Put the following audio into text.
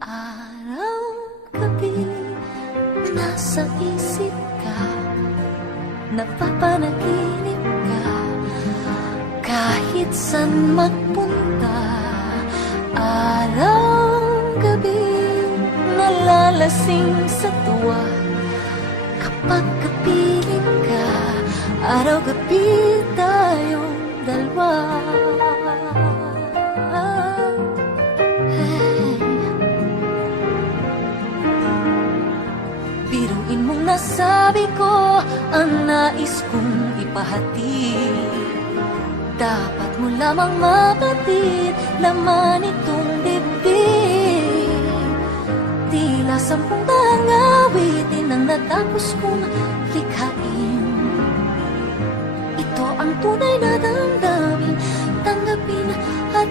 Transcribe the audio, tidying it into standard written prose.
Araw, gabi, nasa isip ka, napapanaginip ka, kahit saan magpunta. Araw, gabi, nalalasing sa tuwa, kapag kapiling ka, araw, gabi, tayong dalawa. Biruin mong nasabi ko ang nais kong ipahatid. Dapat mo lamang mapatid laman itong bibig. Tila 10 awitin ang natapos kong likhain. Ito ang tunay na damdamin, tanggapin at